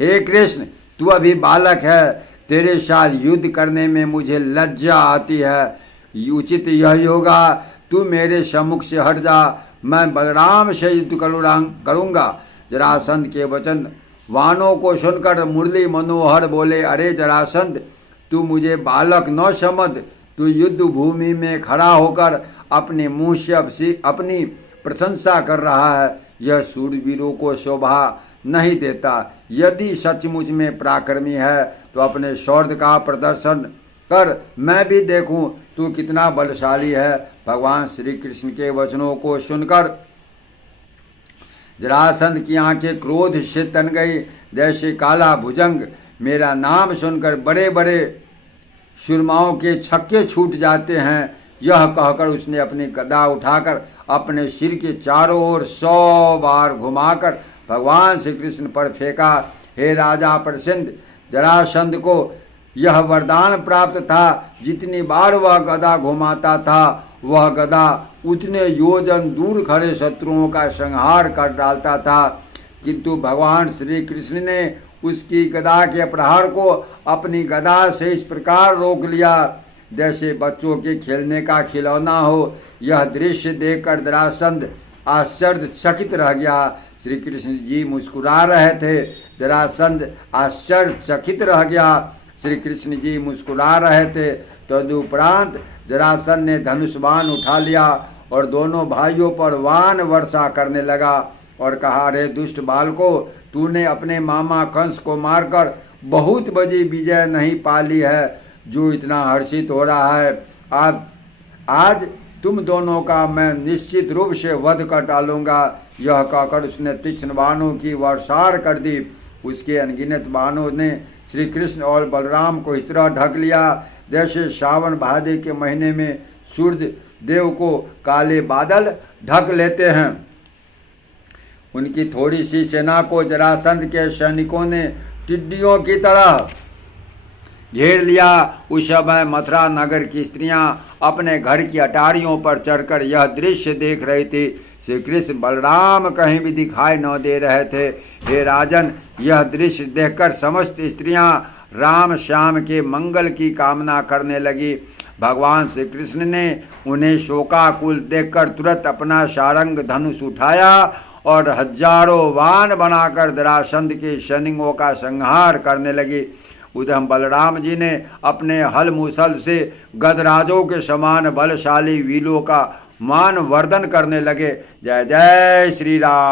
हे कृष्ण, तू अभी बालक है, तेरे साथ युद्ध करने में मुझे लज्जा आती है। उचित यही होगा तू मेरे सम्मुख से हट जा, मैं बलराम से युद्ध करूँगा। जरासंध के वचन वाणों को सुनकर मुरली मनोहर बोले, अरे जरासंध, तू मुझे बालक न समझ, तू युद्ध भूमि में खड़ा होकर अपने मुँह से अपनी प्रशंसा कर रहा है। यह सूरवीरों को शोभा नहीं देता। यदि सचमुच में पराक्रमी है तो अपने शौर्य का प्रदर्शन कर, मैं भी देखूं तू कितना बलशाली है। भगवान श्री कृष्ण के वचनों को सुनकर जरासंध की आंखें क्रोध से तन गई, जैसे काला भुजंग। मेरा नाम सुनकर बड़े बड़े सुरमाओं के छक्के छूट जाते हैं, यह कहकर उसने अपनी गदा उठाकर अपने सिर के चारों ओर 100 बार घुमाकर भगवान श्री कृष्ण पर फेंका। हे राजा प्रसिद्ध, जरासंध को यह वरदान प्राप्त था, जितनी बार वह गदा घुमाता था वह गदा उतने योजन दूर खड़े शत्रुओं का संहार कर डालता था। किंतु भगवान श्री कृष्ण ने उसकी गदा के प्रहार को अपनी गदा से इस प्रकार रोक लिया जैसे बच्चों के खेलने का खिलौना हो। यह दृश्य देखकर जरासंध आश्चर्यचकित रह गया। श्री कृष्ण जी मुस्कुरा रहे थे, जरासंध आश्चर्यचकित रह गया। श्री कृष्ण जी मुस्कुरा रहे थे। तदुपरांत जरासंध ने धनुष बाण उठा लिया और दोनों भाइयों पर वाण वर्षा करने लगा और कहा, रे दुष्ट बालको, तूने अपने मामा कंस को मारकर बहुत बड़ी विजय नहीं पाली है, जो इतना हर्षित हो रहा है। आज तुम दोनों का मैं निश्चित रूप से वध कर डालूंगा। यह कहकर उसने तीक्ष्ण बाणों की वर्षार कर दी। उसके अनगिनत बाणों ने श्री कृष्ण और बलराम को इस तरह ढक लिया जैसे सावन भादे के महीने में सूर्य देव को काले बादल ढक लेते हैं। उनकी थोड़ी सी सेना को जरासंध के सैनिकों ने टिड्डियों की तरह घेर लिया। उस समय मथुरा नगर की स्त्रियां अपने घर की अटारियों पर चढ़कर यह दृश्य देख रही थी। श्री कृष्ण बलराम कहीं भी दिखाई न दे रहे थे। हे राजन, यह दृश्य देखकर समस्त स्त्रियां राम श्याम के मंगल की कामना करने लगी। भगवान श्री कृष्ण ने उन्हें शोकाकुल देखकर तुरंत अपना सारंग धनुष उठाया और हजारों बाण बनाकर जरासंध के सैनिकों का संहार करने लगी। उधम बलराम जी ने अपने हल मूसल से गजराजों के समान बलशाली वीरों का मान वर्धन करने लगे। जय जय श्री राम।